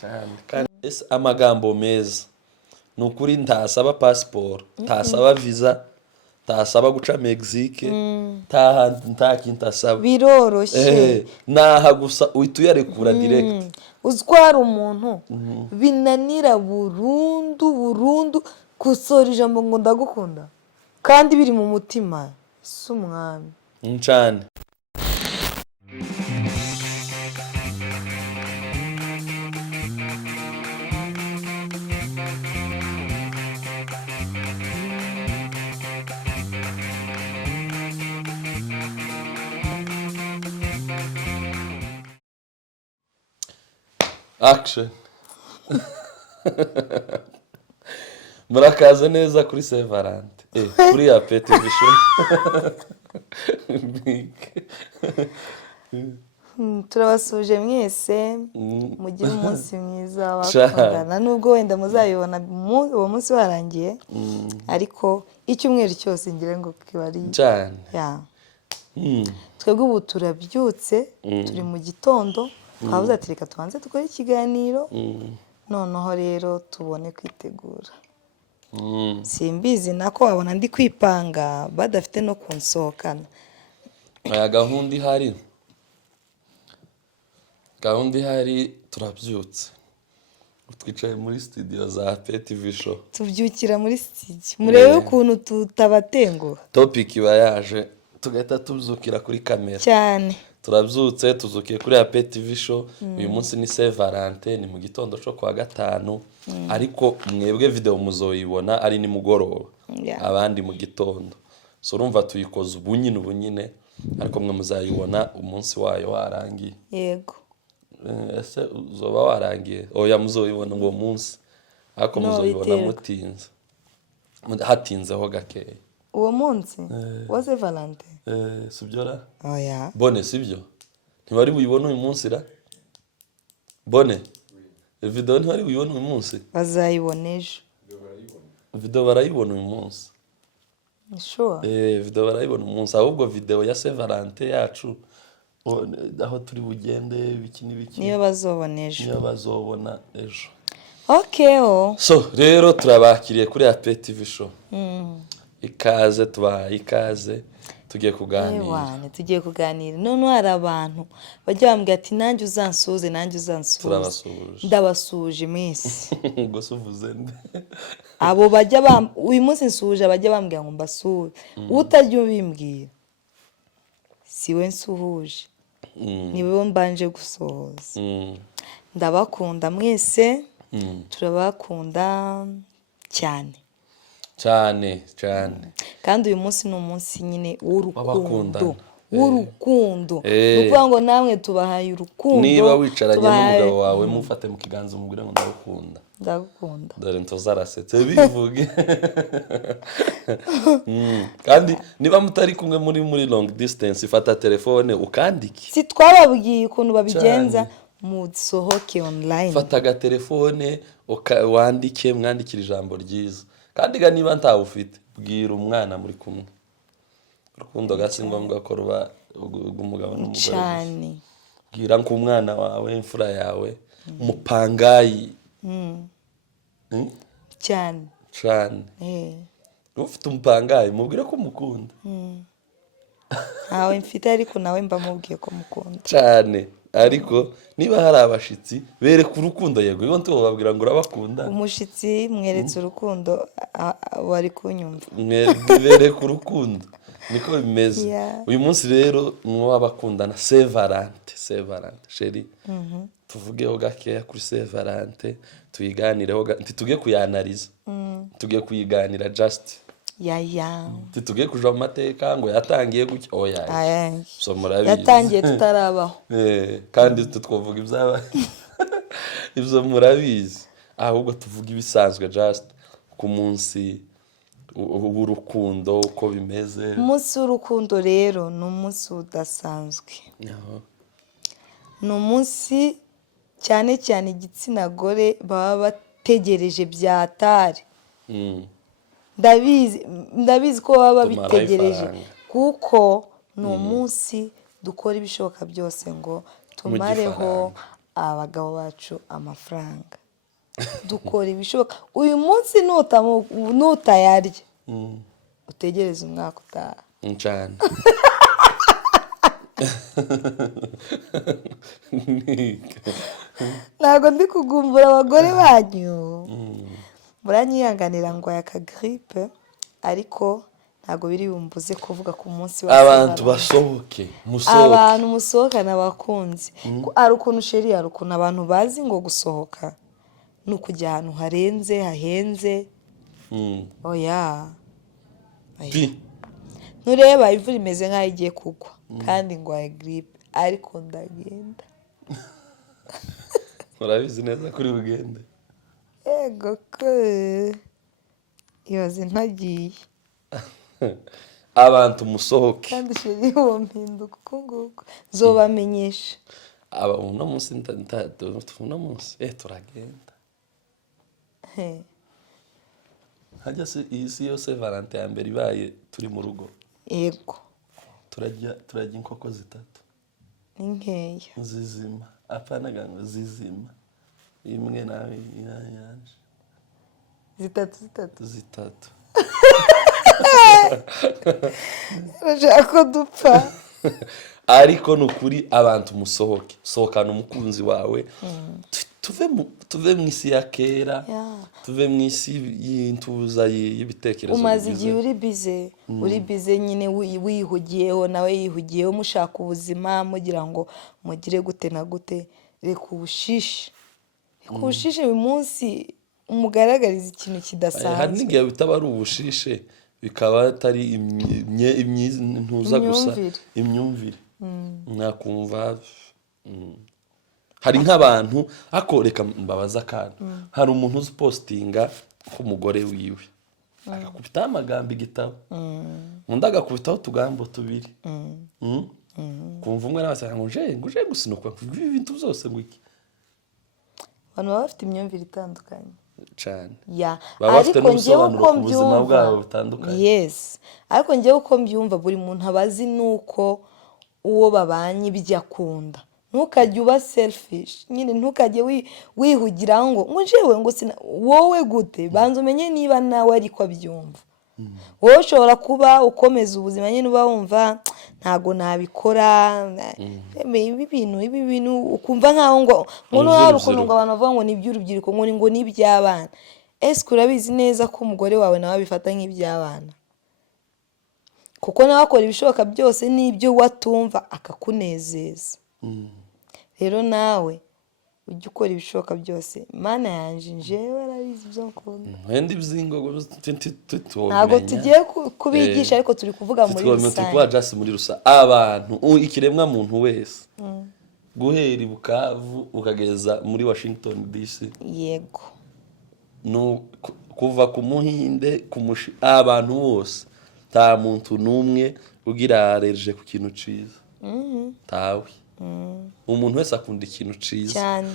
cyane kandi amagambo meza nukuri ntasaba passport ntasaba visa ntasaba guca Mexique nta kintu asaba biroroshye naha gusa uhita uyarekura direct uzwara umuntu binanira burundu kusora ijambo ngo ndagukunda kandi biri mu mutima si umwami cyane. Action. Murakaza neza kuri Saint Valentin. Kuri ya Petit Vision. turabasuje mwese mugire umunsi mwiza wakundana nubwo wenda muzabibona uwo munsi warangiye ariko icyumweru cyose ngira ngo kibari cyane. twebwe ubu turabyutse turi mu gitondo twavuze ati reka tubanze dukore ikiganiro noneho rero tubone kwitegura. Simbizi nako wabona ndi kwipanga badafite no kunsohokana. Aya gahunda ihari turabyutse twicaye muri studio za Petit Vision tubyukira muri studio murebe ukuntu tutabatenguha topic iba yaje tugahita tuzukira kuri kamera cyane. Turabyutse tuzukiye kuri ya Petit Vision uyu munsi ni Saint Valentin ni mu gitondo cyo kwa gatanu ariko mwebwe video muzoyibona ari nimugoroba abandi mu gitondo so urumva tuyikoze ubunyine ariko mwe muzayibona umunsi wayo warangiye. Yego ese uzoba warangiye oya muzoyibona ngo munsi ariko muzoyibona mutinze hatinzeho gakeya uwo munsi wa Saint Valentin. Sibyora oya bone sibyo ntibari buyibona uyu munsi ra bone video ntibari buyibona uyu munsi bazayibona ejo video barayibona uyu munsi sure video barayibona uyu munsi ahubwo video ya Saint Valentin yacu aho turi bugende biki niyo bazobona ejo. Okay so rero turabakiriye kuri ya Petit Vision ikaze tubahaye ikaze tugiye kuganira none hari abantu bajya bambwira ati nanjye uzansuze ndabasuje mwese gusa uvuze nde abo bajya uyu munsi nsuje bajya bambwira ngo mbasure utajya ubimbwira siwe nsuhuje niwe mbanje gusohoza. Ndabakunda mwese turabakunda cyane kandi uyu munsi ni umunsi nyine w'urukundo nukuvuga ngo namwe tubahaye urukundo. Niba wicaranye n'umugabo wawe mufate mu kiganza umubwire ngo ndagukunda dore ntozarasetse bivuge kandi niba mutari kumwe muri long distance ifata telefone ukandike si twababwiye ukuntu babigenza musohoke online fata agatelefone mwandikira ijambo ryiza kandi niba ntawe ufite bwira umwana muri kumwe urukundo gasi ngombwa ko ruba umugabo n'umugore cyane. bwira ko umwana wawe imfura yawe umupangayi cyane ufite umupangayi mubwire ko mukunda ntawe mfite ariko nawe mba mubwiye ko mukunda cyane. Ariko niba hari abashitsi bereka urukundo yego iyo nto babwira ngo urabakunda umushitsi mweretse urukundo bari kunyumva bereka urukundo niko bimeze. Uyu munsi rero mwo abakundana Saint Valentin sheri tuvugeho gakeya kuri Saint Valentin tuyiganireho tuge kuyanariza tuge kuyiganira just tuge kuja mu mateka ngo yatangiye gutya oya so murabizi yatangiye tutarabaho kandi twovuga ibyaba ibyo murabizi ahubwo tuvuga ibisanzwe just ku munsi w'urukundo uko bimeze. Umunsi w'urukundo rero ni umunsi udasanzwe ni umunsi cyane igitsina gore baba bategereje byatari. Ndabizi ko baba bitegereje kuko ni umunsi dukora ibishoboka byose ngo tumareho abagabo bacu amafaranga dukora ibishoboka uyu munsi nutayarya utegereze umwaka utaha cyane. ntabwo ndi kugumbura abagore banyu muranyihanganira ngo aya kagiripe ariko ntabwo biri bumbuze kuvuga ku munsi wa abantu basohoke abantu musohokana abakunzi ari ukuntu sheri hari ukuntu abantu bazi ngo gusohoka ni ukujya ahantu hahenze oya ntureba imvura imeze nk'aho igiye kugwa kandi ngo aya giripe ariko ndagenda urabizi neza kuri bugende yego ko ibaze ntagiye abantu musohoke kandi sheri uwo mpinduka uko nguko zobamenyesha uno munsi turagenda hajya se iyi si yose Valente ya mbere ibaye turi mu rugo yego turajya inkoko 3 ni nkeya zizima apana gango zizima imwe nawe yanje 3 urashaka ko dupfa ariko nukuri abantu musohoke sohokana umukunzi wawe tuve mu isi ya kera tuve mu isi y'intuza y'ibitekerezo umaze igihe uri bize nyine wihugiyeho nawe yihugiyeho mushaka ubuzima mugira ngo mugire gute na gute reka ubushishe uyu munsi umugaragariza ikintu kidasanzwe hari n'igihe bitaba ari ubushishe bikaba atari ntuza gusa imyumvire mwakumva hari nk'abantu ako reka mbabaza akantu hari umuntu uzi postinga k'umugore wiwe agakubitaho amagambo igitabo undi agakubitaho utugambo 2 kumva umwe nawe asanga ngo uje gusinuka ibi bintu byose ngo iki abantu baba bafite imyumvire itandukanye cyane ariko njyewe uko mbyumva ariko njyewe uko mbyumva buri muntu abazi nuko uwo babanye ibyo akunda ntukajye uba selfish nyine ntukajye wihugiraho ngo njyewe ngo wowe gute banza umenye niba nawe ariko abyumva wowe ushobora kuba ukomeza ubuzima nyine uba wumva ntago nabikora ibi bintu ukumva nkaho ngo hari ukuntu ngo abantu bavuga ngo ni iby'urubyiruko ngo ni iby'abana ese urabizi neza ko umugore wawe nawe abifata nk'iby'abana kuko nawe akora ibishoboka byose n'ibyo watumva akakunezeza rero nawe ujye ukora ibishoboka byose mana yanje njyewe arabizi ibyo nkunda wenda ibzingo ntabwo tugiye kubigisha ariko turi kuvuga muri rusange abantu ikiremwa muntu wese guhera Bukavu ukageza muri Washington DC yego kuva ku Muhinde abantu bose nta muntu n'umwe ugira areje ku kintu ciza tawe umuntu wese akunda ikintu ciza cyane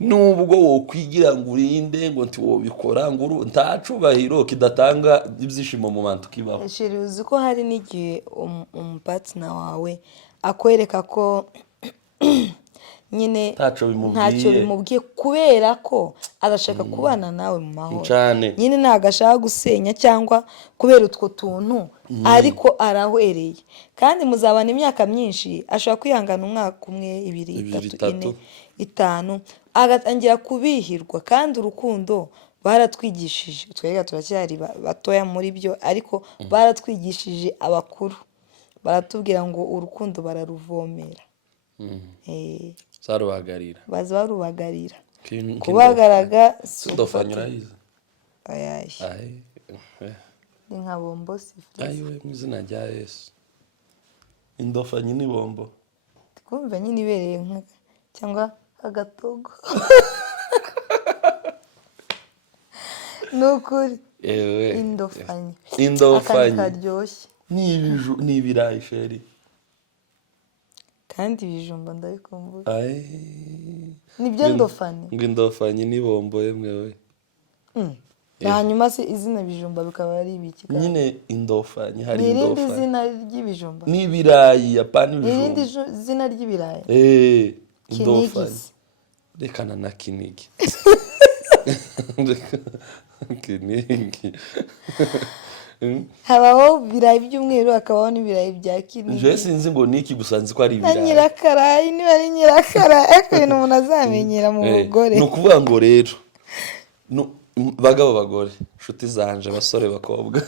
nubwo wokwigira ngo urinde ngo ntiwobikora ngo ntacubahiro kidatanga ibyishimo mu bantu kibaho sheri uzi ko hari n'igihe umupartner wawe akwereka ko nyine ntacyo bimubwiye kubera ko arashaka kubana nawe mu mahoro nyine ntabwo ashaka gusenya cyangwa kubera utwo tuntu ariko arahwereye kandi muzabana imyaka myinshi ashobora kwihangana umwaka 1 2 3 4 5 agatangira kubihirwa kandi urukundo baratwigishije twega turacyari batoya muri byo ariko baratwigishije abakuru baratubwira ngo urukundo bararuvomera zarubagarira bazarubagarira kubagaraga sudofanyura yize ni nka bombo sifuri ayiwe mu izina rya Yesu indofanyi ni bombo twumva nyine ibereye cyangwa agatogo nukuri indofanyi karyoshye ni ibirayi sheri kandi ibijumba ndabikumbura nibyo ndofani ngo indofanyi ni bombo yemwe we hanyuma se izina bijumba bikaba ari ibiki nyine indofanyi hari indofani irindi zina ry'ibijumba ni ibirayi apana ibijumba irindi zina ry'ibirayi Kinigisi. rekana na kinigi kinigi habaho ibirayi by'umweru hakabaho n'ibirayi bya kinigi. je sinzi ngo niki gusa nzi ko ari na ibirayi nyirakarayi niba ari nyirakarayi ariko ibintu umuntu azamenyera mu bugore. ni ukuvuga ngo rero bagabo bagore nshuti zanje basore bakobwa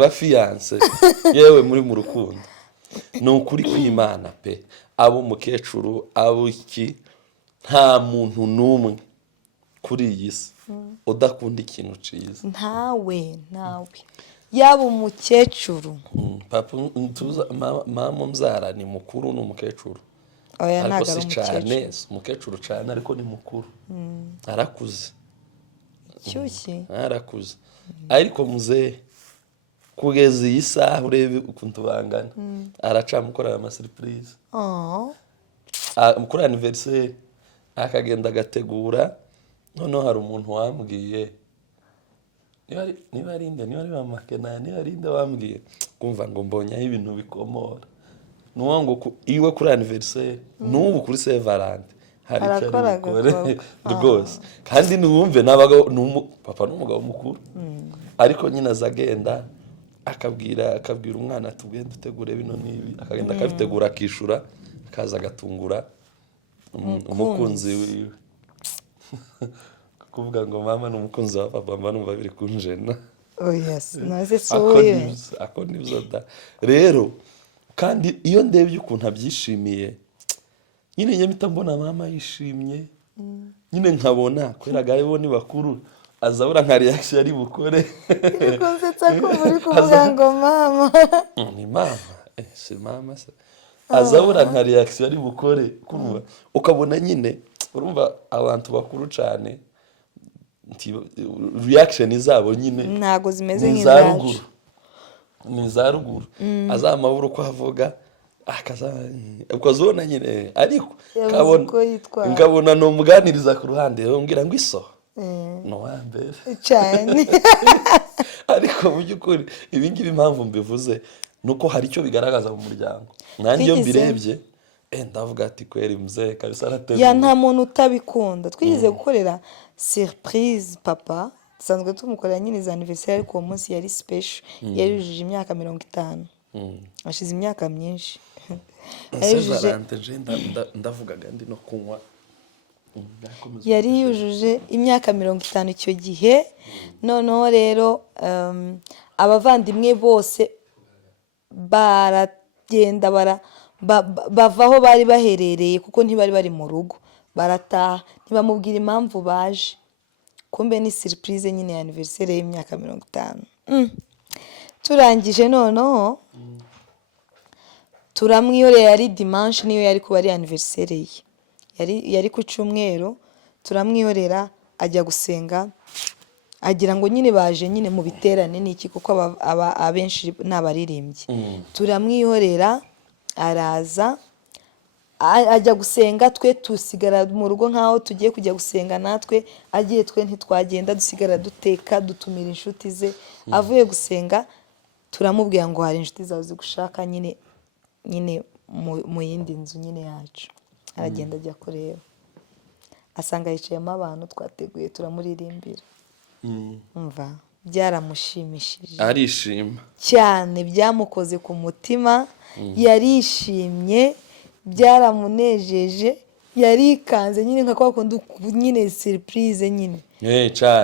bafiyanse yewe muri mu rukundo ni ukuri kw'Imana pe abo mukecuru abo iki nta muntu n'umwe kuri iyi si udakunda ikintu ciza. ntawe yaba umukecuru papa ntuza mama mzara ni mukuru n'umukecuru oya ntago ari umukecuru cyane ariko ni mukuru arakuze cyushye arakuze ariko muzehe kugeza iyi saha urebe ukuntu bangana aracamukorera ama surprise kuri anniversaire akagenda agategura noneho hari umuntu wambwiye niba ari mama Kenani niba ari nde wambwiye kumva ngo mbonye ibintu bikomora nuwo ngo iwe kuri anniversaire n'ubu kuri Saint Valentin hari icyo ari bukore rwose kandi nuwumve nabaga papa n'umugabo mukuru ariko nyine azagenda akabwira umwana tugende dutegure bino nibi akagenda akabitegura akishura akaza agatungura umukunzi wiwe kuvuga ngo mama n'umukunzi wa papa mba numva biri kunjena. Yes naze sowe ako nibyo da rero kandi iyo ndebye ukuntu abyishimiye nyine nyamita mbona mama yishimye nyine nkabona kwera gayo ni bakuru azabura nka reaction ari bukore konsetsa ko muri kuvuga ngo mama ni mama si mama se azabura nka reaction ari bukore kumva ukabona nyine urumva abantu bakuru cyane reaction zabo nyine ntago zimeze nk'izacu ni za ruguru azamabura uko avuga ukazona nyine ariko nkabona no muganiriza ku ruhande yongera ngo iso no wambere cyane ariko mu by'ukuri ibi ngibi impamvu mbivuze nuko hari icyo bigaragaza mu muryango nanjye iyo mbirebye ndavuga ati kweri mzee kabisa arateze ya nta muntu utabikunda twigize gukorera surprise papa sanzwe tumukorera nyine za anniversaire ariko uwo munsi yari special yari yujuje imyaka 50 ashize imyaka myinshi ndavugaga ndi no kunywa yari yujuje imyaka 50 icyo gihe noneho rero abavandimwe bose baragenda bavaho bari baherereye kuko ntibari bari mu rugo barataha ntibamubwira impamvu baje kumbe ni surprise nyine ya anniversaire y'imyaka 50 turangije noneho turamwiyorera ari dimanche niyo yari kuba ari anniversaire ye yari ku cyumweru turamwiyorera ajya gusenga agira ngo nyine baje nyine mu biterane niki kuko abenshi n'abaririmbyi turamwihorera araza ajya gusenga twe tusigara mu rugo nkaho tugiye kujya gusenga natwe agiye twe ntitwagenda dusigara duteka dutumira inshuti ze avuye gusenga turamubwira ngo hari inshuti zawe zigushaka nyine mu yindi nzu nyine yacu aragenda ajya kureba asanga yicayemo abantu twateguye turamuririmbira umva byaramushimishije arishima cyane byamukoze ku mutima yarishimye byaramunejeje yarikanze nyine nka kwa kundi nyine surprise nyine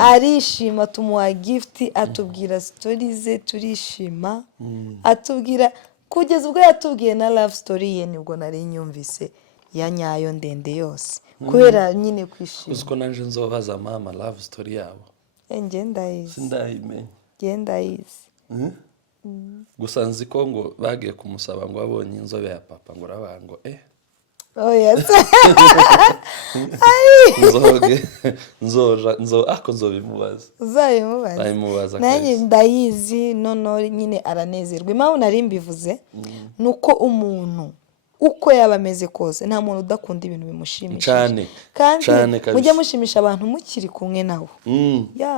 arishima tumuha gift atubwira stories ze turishima atubwira kugeza ubwo yatubwiye na love story ye nibwo nari nyumvise ya nyayo ndende yose kubera nyine kwishima uziko nanje nzobaza mama love story yabo ngenda yize sindayime ngenda yize gusa nzi ko ngo bagiye kumusaba ngo abonye inzobe ya papa ngo rabango oh yes nzobimubaza uzabimubaza nanjye ndayizi noneho nyine aranezerwa impamvu nari mbivuze nuko umuntu uko yaba ameze kose nta muntu udakunda ibintu bimushimishije kandi mujye mushimisha abantu mukiri kumwe nabo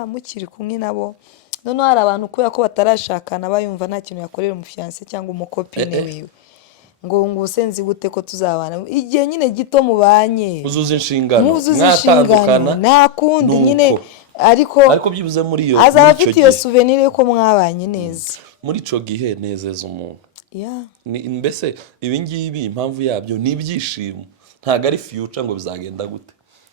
mukiri kumwe nabo noneho hari abantu kubera ko batarashakana bayumva nta kintu yakorera umufiance cyangwa umukopine wiwe ngo usenzi gute ko tuzabana igihe nyine gito mubanye uzuza inshingano mwatandukana nta kundi nyine ariko byibuze muri iyo azaba afite iyo souvenir ko mwabanye neza muri ico gihe nezeza umuntu mbese ibi ngibi impamvu yabyo ni ibyishimo ntago ari future ngo bizagenda gute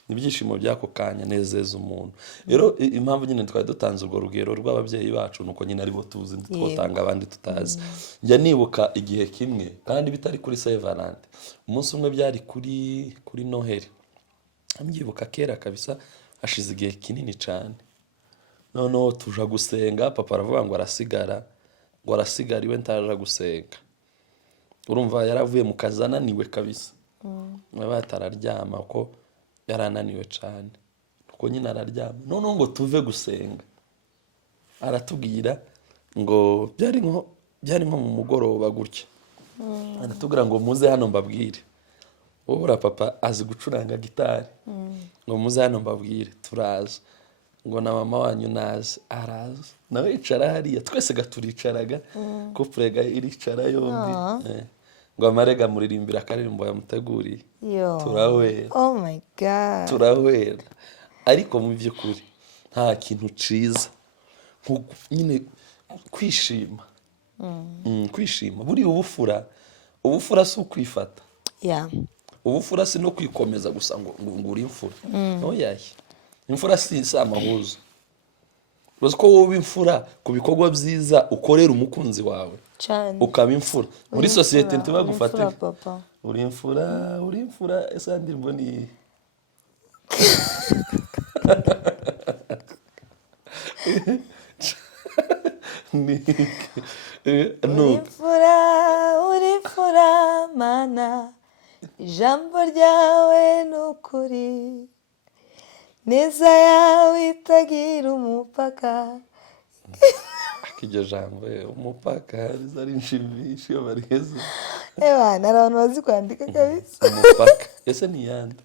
ibyishimo byako kanya nezeza umuntu rero impamvu nyine twari dutanze urwo rugero rw'ababyeyi bacu nuko nyine aribo tuzi twotanga abandi tutazi njya nibuka igihe kimwe kandi bitari kuri Saint Valentin umunsi umwe byari kuri Noheli ambyibuka kera kabisa hashize igihe kinini cyane noneho tuja gusenga papa aravuga ngo arasigara iwe ntaja gusenga urumva yaravuye mu kazi ananiwe kabisa batararyama ko yarananiwe cyane nuko nyine araryama noneho ngo tuve gusenga aratubwira ngo byari nko mu mugoroba gutya aratubwira ngo muze hano mbabwire wowe papa azi gucuranga gitari ngo muze hano mbabwire turaza ngo na mama wanyu naze araza nawe yicara hariya twese gaturicaraga couple iricara yombi ngo amarega muririmbira akaririmbo yamuteguriye turawera oh my god turawera ariko mu by'ukuri nta kintu ciza nyine kwishima kwishima buri ubufura si ukwifata ubufura si no kwikomeza gusa ngo uri imfura oyaye imfura si amahuzo uzi ko wowe imfura ku bikorwa byiza ukorera umukunzi wawe ukaba imfura muri societe ntibagufatira uri imfura esa ndirimbo ni uri imfura mana ijambo ryawe nukuri neza yawe itagira umupaka iryo jambo umupaka ari inshimisho iyo bariheze hari abantu bazi kwandika kabisa umupaka ese ni yande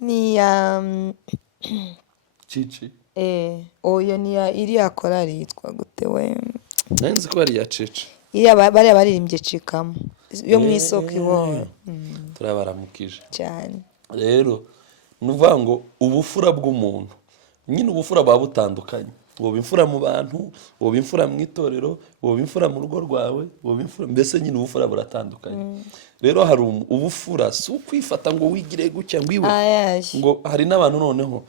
ni ya Cici oyo ni ya iriya korali yitwa gute we nzi ko ari ya Cici iriya bariya baririmbye cikamo yo mu isoko iwowe turabaramukije cyane rero nuvuga ngo ubufura bw'umuntu nyine ubufura baba butandukanye wowe imfura mu bantu wowe imfura mu itorero wowe imfura mu rugo rwawe wowe imfura mbese nyine ubufura buratandukanye rero hari ubufura si ukwifata ngo wigire gutya ngo hari n'abantu noneho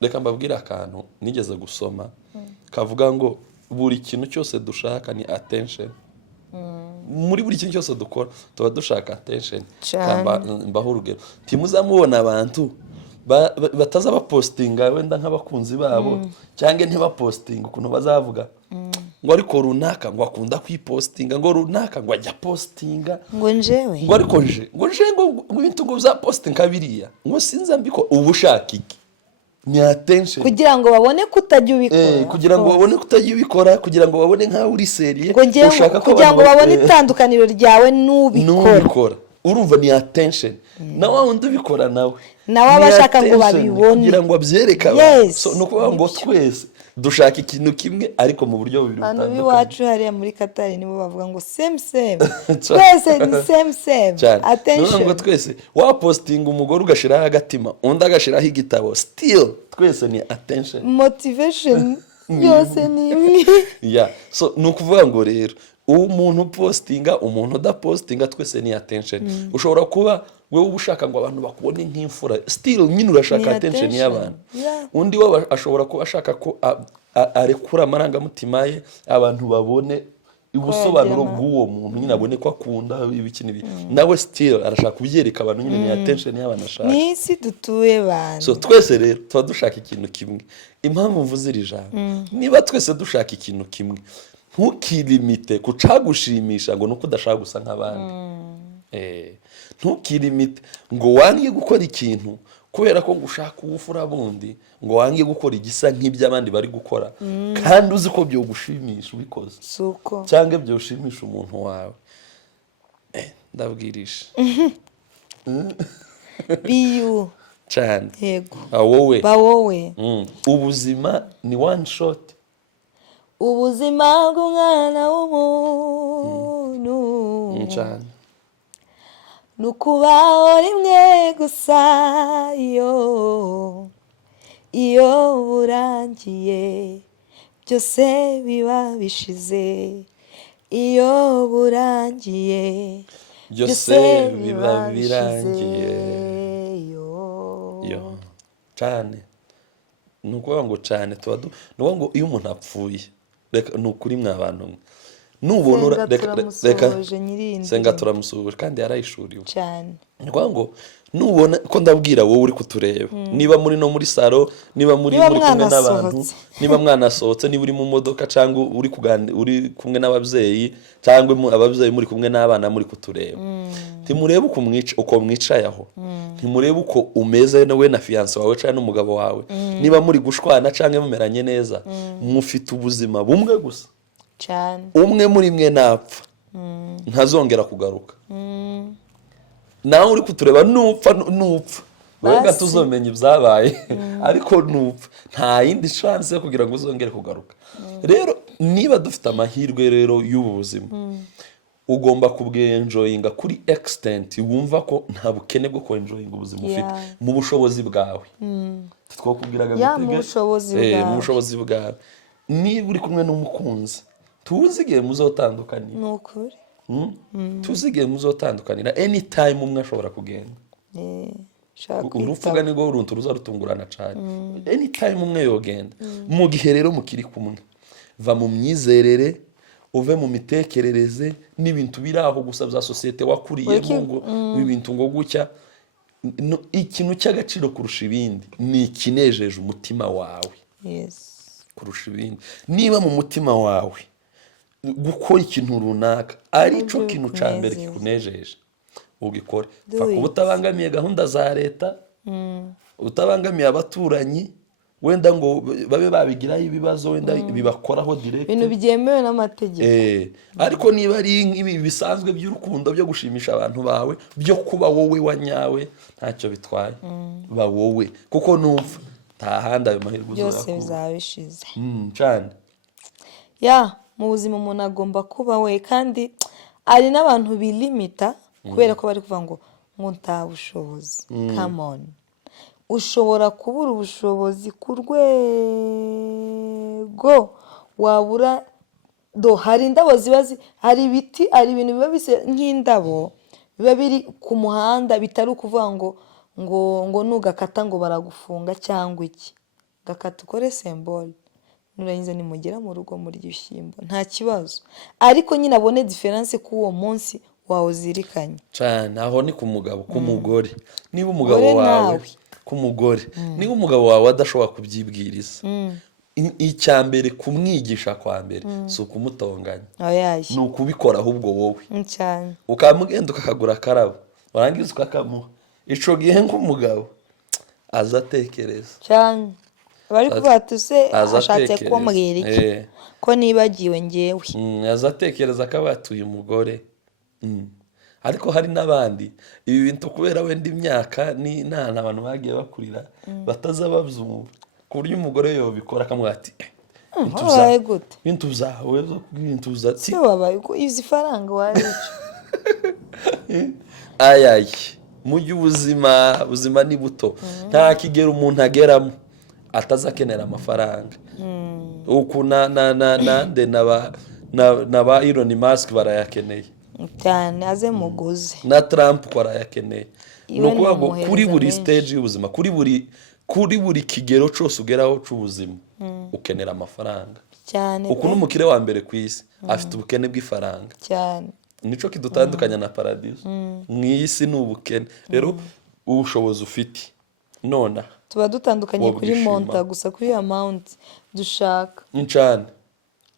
reka mbabwire akantu nigeze gusoma kavuga ngo buri kintu cyose dushaka ni attention muri buri kintu cyose dukora tuba dushaka attention mbaho urugero ntimuzamubona abantu bataza bapostinga wenda nk'abakunzi babo cyangwa ntibapostinga ukuntu bazavuga ngo ariko runaka ngo akunda kwipostinga ngo runaka ngo ajya postinga ngo njewe ngo ariko ngo ibintu ngo za postinga biriya ngo sinza mbiko ubushaka iki ni attention kugira ngo babone kutajya ubikora kugira ngo babone kutajya ubikora kugira ngo babone nkaho uri seriye ushaka ko kugira ngo babone itandukaniro ryawe n'ubikora urumva ni attention nawe wundi ubikora nawe abashaka ngo babibone kugira ngo abyereke abantu no kuvuga ngo twese dushaka ikintu kimwe ariko mu buryo bubiri butandukanye abantu biwacu hariya muri Katari nibo bavuga ngo same twese ni same attention ngo twese wapostinga umugore ugashiraho agatima undi agashiraho igitabo still twese ni attention motivation yose ni imwe so ni ukuvuga ngo rero umuntu postinga umuntu udapostinga twese ni attention ushobora kuba wewe ubushaka ngo abantu bakubone nk'imfura still nyine urashaka attention y'abantu undi we ashobora kuba ashaka ko arekura amarangamutima ye abantu babone ubusobanuro bw'uwo muntu nyine abone ko akunda ibiki n'ibi nawe still arashaka kubyereka abantu nyine ni attention y'abantu ashaka ni isi dutuye bantu so twese rero tuba dushaka ikintu kimwe impamvu mvuze iri jambo niba twese dushaka ikintu kimwe ntukilimite kucagushimisha ngo nuko udashaka gusa nk'abandi ntukilimite ngo wange gukora ikintu kubera ko ngushaka ubufura bundi ngo wange gukora igisa nk'iby'abandi bari gukora kandi uzi ko byo gushimisha ubikoze cyangwa byo gushimisha umuntu wawe ndabwirisha biyu cyane yego wowe ubuzima ni one shot ubuzima bw'umwana w'umuntu cyane ni ukubaho rimwe gusa iyo burangiye byose biba bishize, iyo burangiye byose biba birangiye yo cyane. Ni ukuvuga ngo cyane tuba ni ukuvuga ngo iyo umuntu apfuye ni ukuri mwa bantu mwe nubona reka senga turamusuhuje kandi yarayishuriwe cyane. ni ukuvuga ngo nubona ko ndabwira wowe uri kutureba niba muri no muri salo, niba muri kumwe n'abantu, niba mwanasohotse, niba uri mu modoka cyangwa uri kumwe n'ababyeyi cyangwa ababyeyi muri kumwe n'abana muri kutureba, ntimurebe uko mwicaye aho, ntimurebe uko umeze we na fiyanse wawe cyangwa n'umugabo wawe, niba muri gushwana cyangwa mumeranye neza, mufite ubuzima bumwe gusa cyane. umwe muri mwe napfa ntazongera kugaruka. nawe uri kutureba nupfa wega tuzomenya ibyabaye ariko nupfa nta yindi chance yo kugira ngo uzongere kugaruka. rero niba dufite amahirwe rero y'ubu buzima, ugomba kubwenjoyinga kuri extent wumva ko nta bukene bwo kwenjoyinga ubuzima ufite mu bushobozi bwawe. twakubwiraga mu bushobozi bwawe. niba uri kumwe n'umukunzi, tuzi igihe muzotandukanira. ni ukuri. tuzi igihe muzotandukanira anytime umwe ashobora kugenda. urupfuga nibwo uruntu ruzarutungurana cyane. anytime umwe yogenda. mu gihe rero mukiri kumwe, va mu myizerere, uve mu mitekerereze n'ibintu biri aho gusa bya sosiyete wakuriyemo ngo ibintu ngo gutya. ikintu cy'agaciro kurusha ibindi ni ikinejeje umutima wawe kurusha ibindi. niba mu mutima wawe gukora ikintu runaka ari cyo kintu cya mbere kikunejeje, ugikore. kuba utabangamiye gahunda za leta, utabangamiye abaturanyi wenda ngo babe babigiraho ibibazo, wenda bibakoraho direct, ibintu byemewe n'amategeko. ariko niba ari ibi bisanzwe by'urukundo byo gushimisha abantu bawe, byo kuba wowe wanyawe, ntacyo bitwaye. ba wowe kuko numva nta handi ayo mahirwe byose bizaba bishize cyane. mu buzima umuntu agomba kuba we, kandi hari n'abantu bilimita kubera ko bari kuvuga ngo nta bushobozi. come on, ushobora kubura ubushobozi ku rwego wabura hari indabo ziba hari ibiti, hari ibintu biba bisa nk'indabo biba biri ku muhanda, bitari ukuvuga ngo nugakata ngo baragufunga cyangwa iki. gakata ukore symbole, nurangiza nimugera mu rugo murya ibishyimbo nta kibazo, ariko nyine abone diferanse k'uwo munsi wawe uzirikanye cyane. aho ni ku mugabo, ku mugore. niba umugabo wawe ku mugore, niba umugabo wawe adashobora kubyibwiriza, icya mbere kumwigisha kwa mbere si ukumutonganya, ni ukubikora ahubwo wowe cyane. ukamugenda ukakagura akarabo, warangiza ukakamuha. icyo gihe nk'umugabo azatekereza cyane. bari kuvuga ati se ashatse kumbwira iki ko nibagiwe ngewe. azatekereza ko abatuye umugore. ariko hari n'abandi ibi bintu kubera wenda imyaka n'inana abantu bagiye bakurira bataza babyumva, ku buryo umugore yobikora akamubwira ati bintu zawe bintu za si wabaye uko izi faranga warica. mu gihe ubuzima ni buto, nta kigero umuntu ageramo atazakenera amafaranga. uku na ba Elon Musk barayakeneye cyane, aze muguze. na Trump ko arayakeneye. ni ukuvuga ngo kuri buri stage y'ubuzima, kuri buri kigero cyose ugeraho cy'ubuzima ukenera amafaranga cyane. uku n'umukire wa mbere ku isi afite ubukene bw'ifaranga cyane. nico kidutandukanya na paradiso. mu isi ni ubukene. rero ubushobozi ufite nona tuba dutandukanye kuri monta gusa, kuri amount dushaka cyane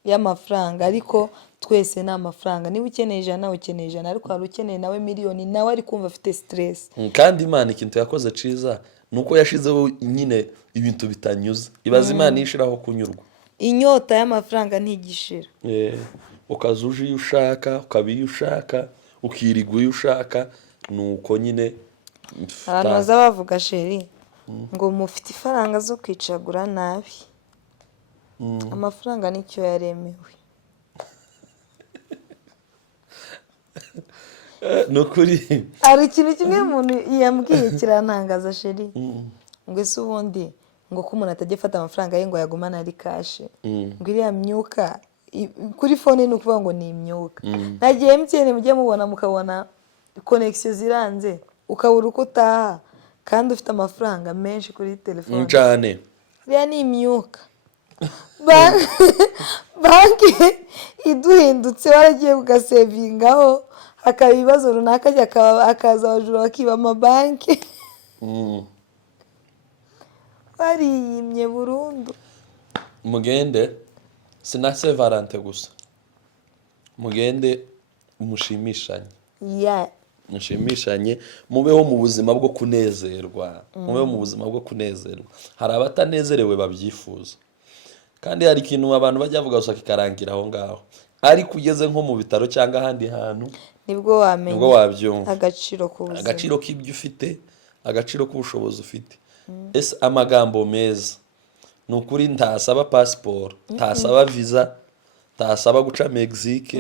y'amafaranga, ariko twese ni amafaranga. niba ukeneye 100 ukeneye 100, ariko hari ukeneye nawe miliyoni, nawe ari kumva afite stress. kandi Imana ikintu yakoze ciza nuko yashizeho nyine ibintu bitanyuze. ibaza Imana yishiraho kunyurwa. inyota y'amafaranga ntigishira. ukazuje iyo ushaka, ukabiyo ushaka, ukirigwa iyo ushaka, nuko nyine abantu baza bavuga sheri ngo mufite ifaranga zo kwicagura nabi. amafaranga nicyo yaremewe. nukuri hari ikintu kimwe umuntu yambwiye kirantangaza sheri ngo ese ubundi ngo ko umuntu atajya afata amafaranga ye ngo yagumane ari kashe ngo iriya myuka kuri fone ni ukuvuga ngo ni imyuka nagiye MTN mujye mubona mukabona connection ziranze ukabura uko utaha kandi ufite amafaranga menshi kuri telefone cyane iriya ni imyuka banki iduhindutse waragiye ugasevingaho hakaba ibibazo runaka hakaza abajura bakiba amabanki bariyimye burundu. mugende sina Saint Valentin gusa mugende mushimishanye mushimishanye mubeho mu buzima bwo kunezerwa mubeho mu buzima bwo kunezerwa hari abatanezerewe babyifuza kandi hari ikintu abantu bajya bavuga gusa kikarangira aho ngaho ariko ugeze nko mu bitaro cyangwa ahandi hantu nibwo wamenya wabyumva agaciro k'ubuzima agaciro k'ibyo ufite agaciro k'ubushobozi ufite ese amagambo meza ni ukuri ntasaba pasiporo ntasaba visa ntasaba guca Mexique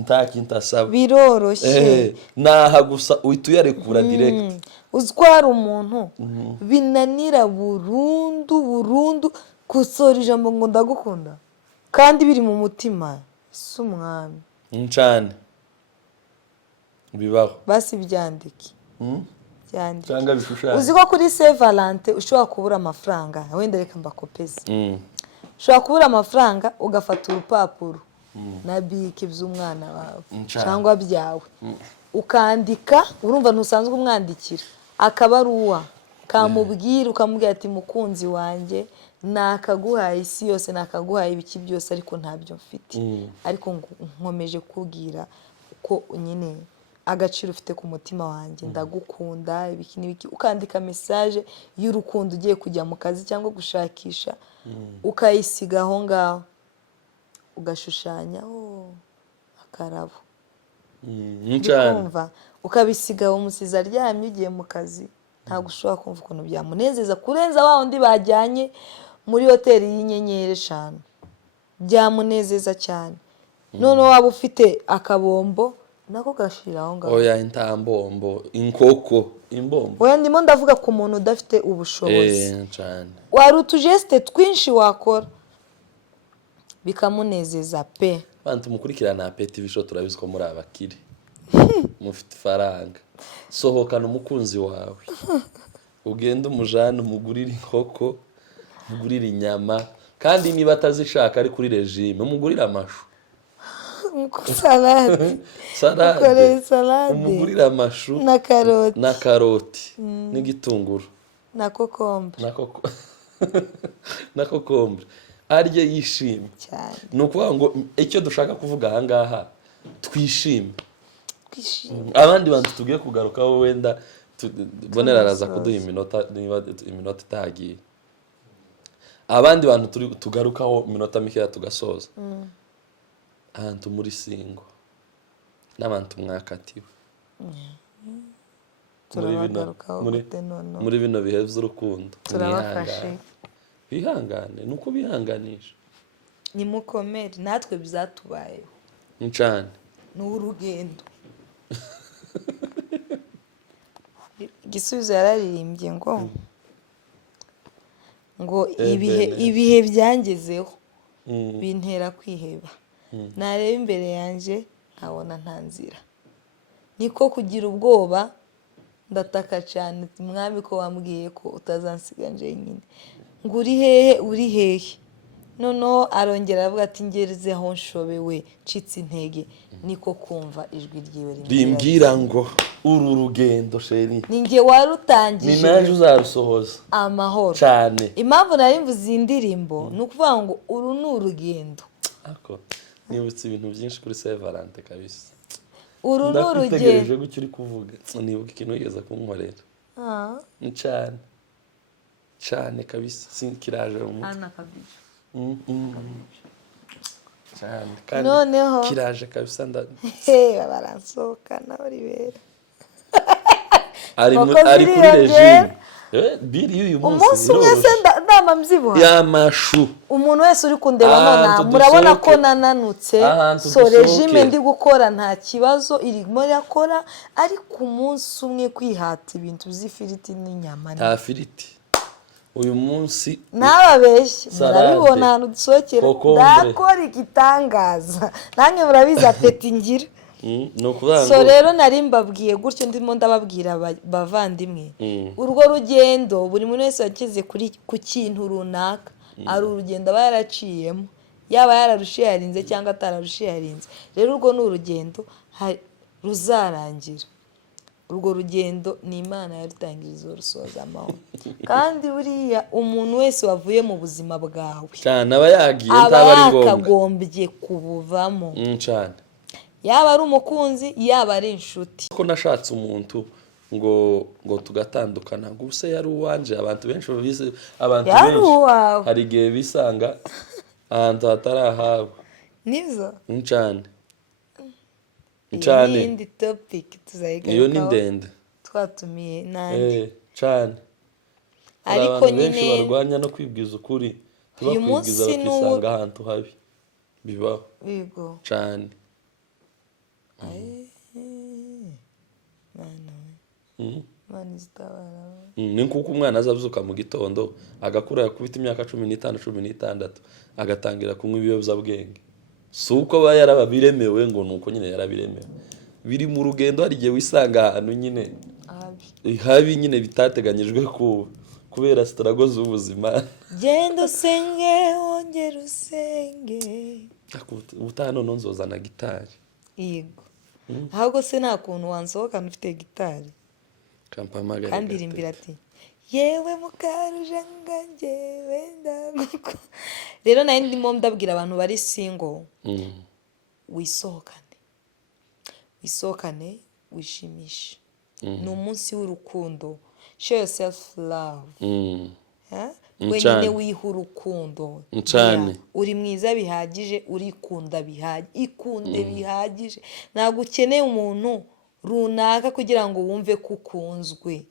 nta kintu asaba biroroshye naha gusa uhita uyarekura direct uzwara umuntu binanira burundu kusora ijambo ngo ndagukunda kandi biri mu mutima si umwami cyane bibaho basi byandike cyangwa bishushanya uzi ko kuri Saint Valentin ushobora kubura amafaranga wenda reka mbakopeze ushobora kubura amafaranga ugafata urupapuro na bike by'umwana wawe cyangwa byawe ukandika urumva ntusanzwe umwandikira akaba ari uwa kamubwira ukamubwira ati mukunzi wanjye nakaguhaye isi yose nakaguhaye ibiki byose ariko ntabyo mfite ariko nkomeje kubwira uko nyine agaciro ufite ku mutima wanjye ndagukunda ibiki n'ibiki ukandika message y'urukundo ugiye kujya mu kazi cyangwa gushakisha ukayisiga aho ngaho ugashushanyaho akarabo kumva ukabisiga umusizi aryamye ugiye mu kazi ntabwo ushobora kumva ukuntu byamunezeza kurenza wa wundi bajyanye muri hoteli y'inyenyeri 5 byamunezeza cyane none waba ufite akabombo nako gashira aho ngaho oya intambombo inkoko imbombo oya ndimo ndavuga ku muntu udafite ubushobozi cyane wari utujeste twinshi wakora bikamunezeza pe bantu mukurikirana apeti bisho turabizi ko muri abakire mufite faranga sohokana umukunzi wawe ugenda umujana umugurira inkoko umugurira inyama kandi niba atazishaka ari kuri regime umugurira amashu salade umugurira amashu na karoti n'igitunguru na kokombure arye yishimye cyane ni ukuvuga ngo icyo dushaka kuvuga aha ngaha twishime abandi bantu tugiye kugarukaho wenda bonera araza kuduha iminota niba iminota itagiye abandi bantu tugarukaho iminota mikeya tugasoza ahantu muri n'abantu mwakatiwe muri bino bihe by'urukundo turabafashe bihangane nuko bihanganisha nimukomere natwe bizatubayeho ncane n'urugendo igisubizo yararirimbye ngo ibihe byangezeho bintera kwiheba nareba imbere yanjye nkabona nta nzira niko kugira ubwoba ndataka cyane mwami ko wambwiye ko utazansiga njyenyine ngo uri hehe noneho arongera aravuga ati ngereze aho nshobewe ncitse intege niko kumva ijwi ryiwe rimbwira ngo uru rugendo sheri ni njye warutangije ni naje uzarusohoza amahoro cyane impamvu nari mvuze iyi ndirimbo ni ukuvuga ngo uru ni urugendo nibutse ibintu byinshi kuri Saint Valentin kabisa uru ni urugendo ndakwitegereje gutyo uri kuvuga nibuka ikintu wigeze kunkorera ni cyane kabisa sinkiraje mu mutwe kabisa cyane kandi noneho kiraje kabisa baransohokana bari bera ari kuri regime biri y'uyu umunsi umwe se ndama mvyibuha y'amashu. Umuntu wese uri kundeba none murabona ko nananutse, so regime ndi gukora nta kibazo irimo yakora, ariko umunsi umwe kwihata ibintu by'ifiriti n'inyama nta firiti. Uyu munsi nababeshye murabibona ahantu dusokera ndakora igitangaza, nange murabizi apeti ngira. So rero nari mbabwiye gutyo ndimo ndababwira bavandimwe, urwo rugendo buri muntu wese yageze ku kintu runaka, ari urugendo aba yaraciyemo, yaba yararushiyarinze cyangwa atararushiyarinze. Rero urwo ni urugendo ruzarangira. Urwo rugendo ni Imana yarutangiriza urusoza amahoro. Kandi buriya umuntu wese wavuye mu buzima bwawe cyane aba yagiye ntaba ari ngombwa, akagombye kubuvamo cyane, yaba ari umukunzi yaba ari inshuti. ko nashatse umuntu ngo tugatandukana, ngo ubuse yari uwanje. Abantu benshi babize, abantu benshi hari igihe bisanga ahantu hatari ahabo. Nizo cyane indi topic tuzayigarukaho, iyo ni ndende twatumiye nanjye cyane. ariko nyine benshi barwanya no kwibwiza ukuri, tubakwigiza bakisanga ahantu habi bibaho cyane. Ni kuko umwana azabyuka mu gitondo agakura yakubita imyaka 15 16 agatangira kunywa ibiyobyabwenge. Si uko aba yarabiremewe ngo nuko nyine yarabiremewe, biri mu rugendo. Hari igihe wisanga ahantu nyine habi nyine bitateganyijwe kubera struggle z'ubuzima. Genda usenge wongera usenge, ubutaha none nzozana gitari. Yego. Ahubwo se nta kuntu wansohokana ufite gitari kandi irimbira ati yewe mukarujanga njyewe ndaguko. Rero nayo ndimo ndabwira abantu bari single, wisohokane wishimishe. Ni umunsi w'urukundo, show yourself love. Wenyine wiha urukundo, uri mwiza bihagije, urikunda bihagije, ikunde bihagije. Ntabwo ukeneye umuntu runaka kugira ngo wumve ko ukunzwe.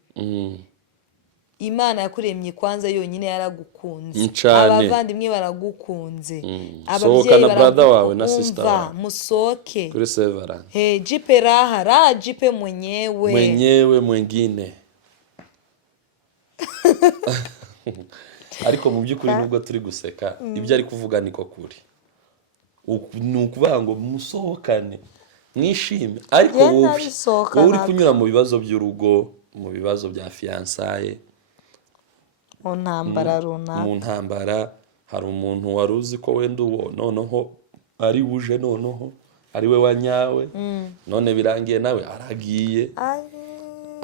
Imana yakuremye kwanza yonyine yaragukunze, abavandimwe baragukunze, ababyeyi baragukunze. Musoke kuri Severance, jipe raha jipe mwenyewe mwengine. Ariko mu by'ukuri nubwo turi guseka, ibyo ari kuvuga niko kuri. Ni ukuvuga ngo musohokane mwishime, ariko wowe uri kunyura mu bibazo by'urugo, mu bibazo bya fiançailles, mu ntambara runaka, mu ntambara. Hari umuntu wari uzi ko wenda uwo noneho ari wuje, noneho ari we wanyawe, none birangiye nawe aragiye.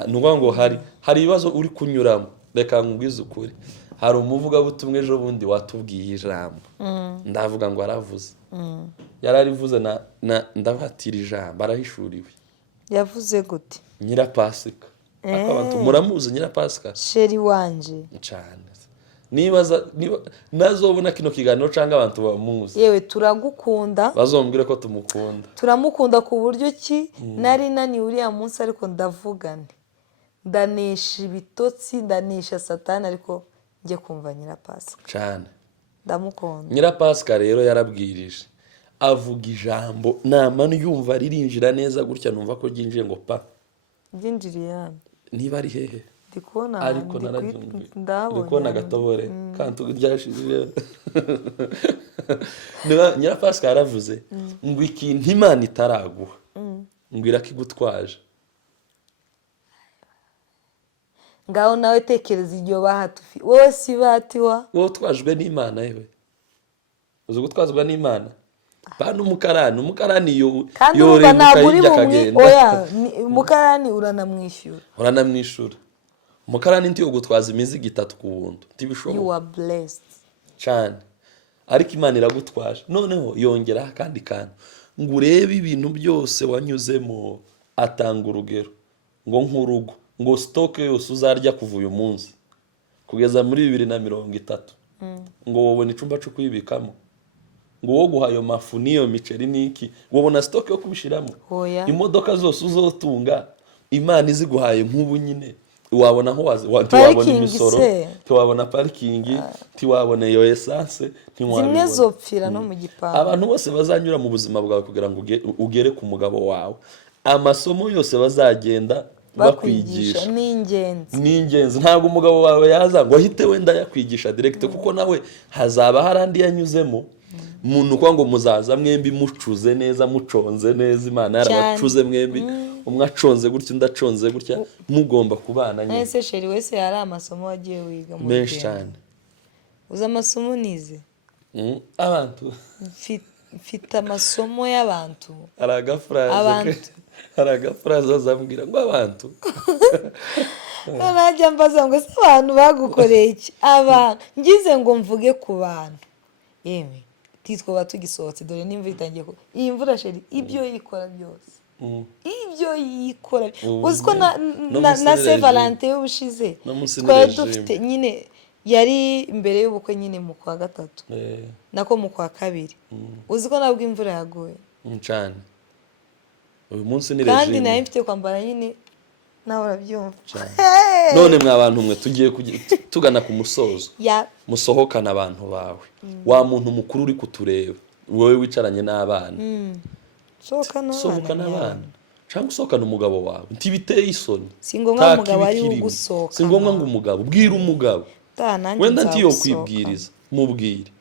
Nuvuga ngo hari ibibazo uri kunyuramo. Reka nkubwize ukuri, hari umuvugabutumwa ejo bundi watubwiye ijambo, ndavuga ngo aravuze, yararivuze ndabatira ijambo, arahishuriwe. Yavuze gute? Nyirapasika. Akabantu muramuzi Nyirapasika? Sheri wanje cyane. Niba nazobona kino kiganiro cyangwa abantu bamuzi, yewe turagukunda, bazombwire ko tumukunda. Turamukunda ku buryo ki nari nani uriya munsi, ariko ndavugane ndanesha ibitotsi, ndanesha satani, ariko njye kumva Nyirapasika cyane. Ndamukunda. Nyirapasika rero yarabwirije, avuga ijambo namani yumva ririnjira neza gutya, numva ko ryinjiye ngo pa ryinjiriye hano. Niba ari hehe ndikubona, ariko ndabona gatobore kantu ryashije. Nyirapasika yaravuze ngo ikintu Imana itaraguha ngo irakigutwaje. Ngaho nawe tekereza iryo bahatufi, wowe si batiwa, wowe twajwe n'Imana. Yewe uzi gutwazwa n'Imana bana umukarani yore mukayijya kagenda. Oya umukarani uranamwishyura. Umukarani ntiyo gutwaza imizigo 3 ku buntu ntibishoboka. You are blessed cyane, ariko Imana iragutwaje. Noneho yongera kandi ngo urebe ibintu byose wanyuzemo. Atanga urugero ngo nk'urugo, ngo stock yose uzarya kuva uyu munsi kugeza muri 2030, ngo wobona icumba cyo kwibikamo, ngo wo guhayo mafu niyo miceri niki, wobona stock yo kubishiramo. Imodoka zose uzotunga Imana iziguhaye nk'ubu nyine wabona aho tiwabona imisoro, tiwabona parikingi, tiwabona iyo essence, zimwe zopfira no mu gipangu. Abantu bose bazanyura mu buzima bwawe kugira ngo ugere ku mugabo wawe, amasomo yose bazagenda bakwigisha ni ingenzi. Ntabwo umugabo wawe yaza ngo ahite wenda yakwigisha direct, kuko nawe hazaba hari andi yanyuzemo. Umuntu kwa ngo muzaza mwembi mucuze neza, muconze neza, Imana yarabacuze mwembi, umwe aconze gutya undi aconze gutya, mugomba kubana nyine. Ese sheri wese yari amasomo wagiye wiga mu menshi cyane. Uza amasomo nize abantu mfite amasomo y'abantu. Aragafraze azambwira ngo abantu najya mbaza ngo se abantu bagukoreye iki? Ngize ngo mvuge ku bantu, yeme titwoba tugisohotse, dore n'imvura itangiye ko iyi mvura sheri ibyo yikora byose, ibyo yikora. Uzi ko na Saint Valentin y'ubushize twari dufite nyine, yari imbere y'ubukwe nyine mu kwa gatatu nako mu kwa kabiri. Uzi ko nabwo imvura yaguye cyane. Uyu munsi ni regime kandi nayo mfite kwambara nyine, nawe urabyumva. None mwa bantu mwe tugiye tugana ku musozo, musohokana abantu bawe, wa muntu mukuru uri kutureba, wowe wicaranye n'abana, sohokana abana cyangwa usohokana umugabo wawe, ntibiteye isoni. Si ngombwa umugabo ari ugusohoka, si ngombwa ngo umugabo, bwira umugabo wenda ntiyo kwibwiriza, mubwire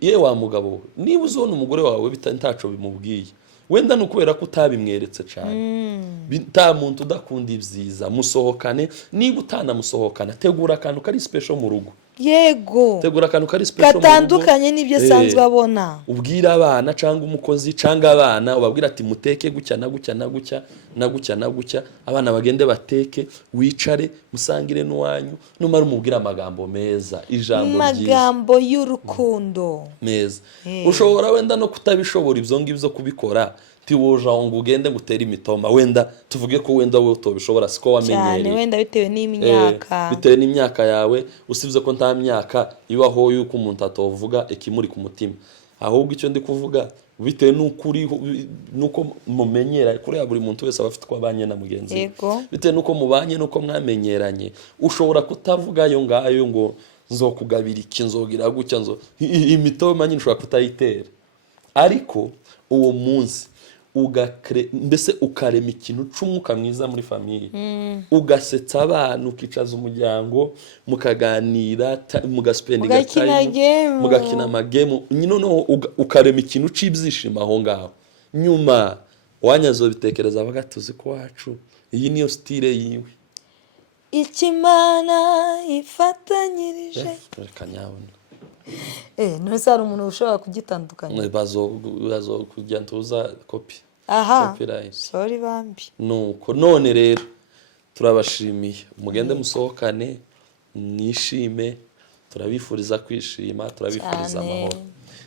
ye wa mugabo we, niba uzona umugore wawe ntaco bimubwiye, wenda nukubera ko utabimweretse cyane. Nta muntu udakunda ibyiza, musohokane. Niba utanamusohokana, tegura akantu kari special mu rugo. Yego, tegura akantu kari special mu rugo gatandukanye n'ibyo sanzwe abona. Ubwira abana cyangwa umukozi cyangwa abana, ubabwira ati muteke gutya na gutya na gutya na gutya na gutya, abana bagende bateke, wicare musangire n'uwanyu, numara umubwira amagambo meza, ijambo ryiza, amagambo y'urukundo meza. Ushobora wenda no kutabishobora ibyo ngibyo kubikora, tiwoja ngo ugende gutera imitoma, wenda tuvuge ko wenda wowe utobishobora, siko wamenyereye cyane, wenda bitewe n'imyaka, bitewe n'imyaka yawe. Usibye ko nta myaka ibaho yuko umuntu atovuga ikimuri ku mutima, ahubwo icyo ndi kuvuga bitewe n'ukuri, nuko mumenyera kuri buri muntu wese aba afite ko abanye na mugenzi we, bitewe nuko mubanye, nuko mwamenyeranye. Ushobora kutavuga ayo ngayo ngo nzokugabira iki, nzogira gutya, imitoma nyine ushobora kutayitera, ariko uwo munsi mbese ukarema ikintu c'umwuka mwiza muri famiye, ugasetsa abantu, ukicaza umuryango, mukaganira, mugaspendinga time, mugakina amagemu, noneho ukarema ikintu c'ibyishimo aho ngaho. Nyuma wanyazo bitekereza bagatuzi ko wacu iyi niyo style yiwe, ikimana ifatanyirije kanyabona. Nose hari umuntu ushobora kugitandukanya, bazo kujya ntuza copy. Sorry bambi. Nuko none rero turabashimiye, mugende musohokane, nishime, turabifuriza kwishima, turabifuriza amahoro.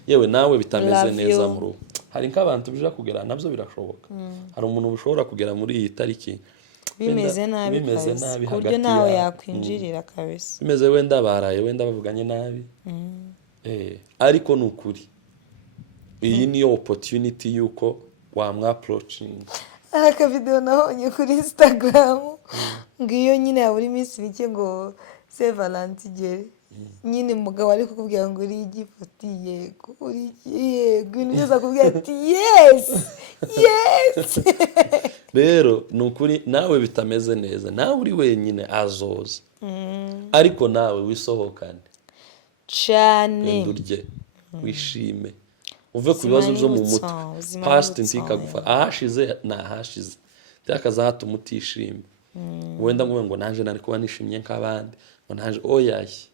Yewe nawe bitameze neza mu rugo, hari nk'abantu bija kugera nabyo birashoboka. Hari umuntu ushobora kugera muri iyi tariki bimeze nabi, kuryo nawe yakwinjirira kabisa, bimeze wenda baraye, wenda bavuganye nabi. Ariko nukuri iyi niyo opportunity yuko wamwaapproaching. Aka video nabonye kuri Instagram, ngiyo nyine ya buri minsi bike ngo Saint Valentin igere, nyine umugabo ari kukubwira ngo uri igifoti, yego uri yego, neza kubwira ati yes. Rero nukuri nawe bitameze neza, nawe uri wenyine azoza, ariko nawe wisohokane cyane, ndurye wishime, uve ku bibazo byo mu mutwe. Past ntikagufa, ahashize nahashize, cyakaza hatu mutishime. Wenda ngo naje nari kuba nishimye nk'abandi, ngo naje oyaye,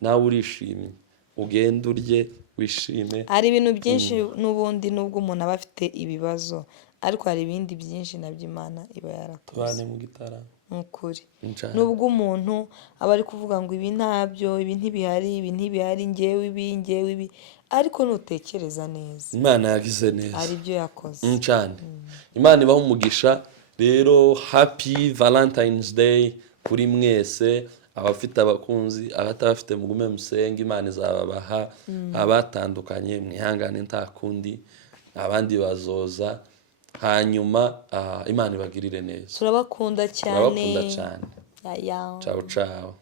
nawe urishimye, ugenda urye wishime. Hari ibintu byinshi n'ubundi, nubwo umuntu aba afite ibibazo, ariko hari ibindi byinshi nabyo Imana iba yarakoze. Tubane mu gitara n'ukuri, nubwo umuntu aba ari kuvuga ngo ibi ntabyo, ibi ntibihari, ngewe ibi, ariko nutekereza neza, Imana yagize neza, ari byo yakoze cyane. Imana ibaho umugisha. Rero happy Valentine's Day kuri mwese, abafite abakunzi, abatabafite mugume musenge, Imana izababaha. Abatandukanye mwihangane, nta kundi, abandi bazoza, hanyuma Imana ibagirire neza. Turabakunda cyane. Yaya. ciao ciao.